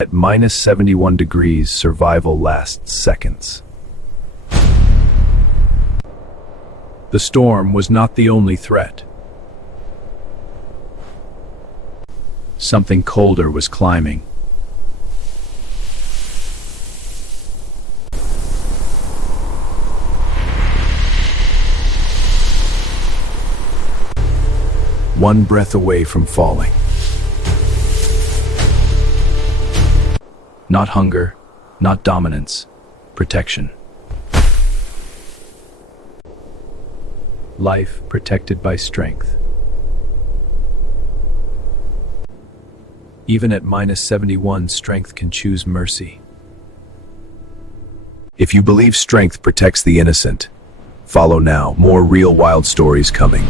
At minus 71 degrees, survival lasts seconds. The storm was not the only threat. Something colder was climbing. One breath away from falling. Not hunger, not dominance, protection. Life protected by strength. Even at minus 71, strength can choose mercy. If you believe strength protects the innocent, follow now. More real wild stories coming.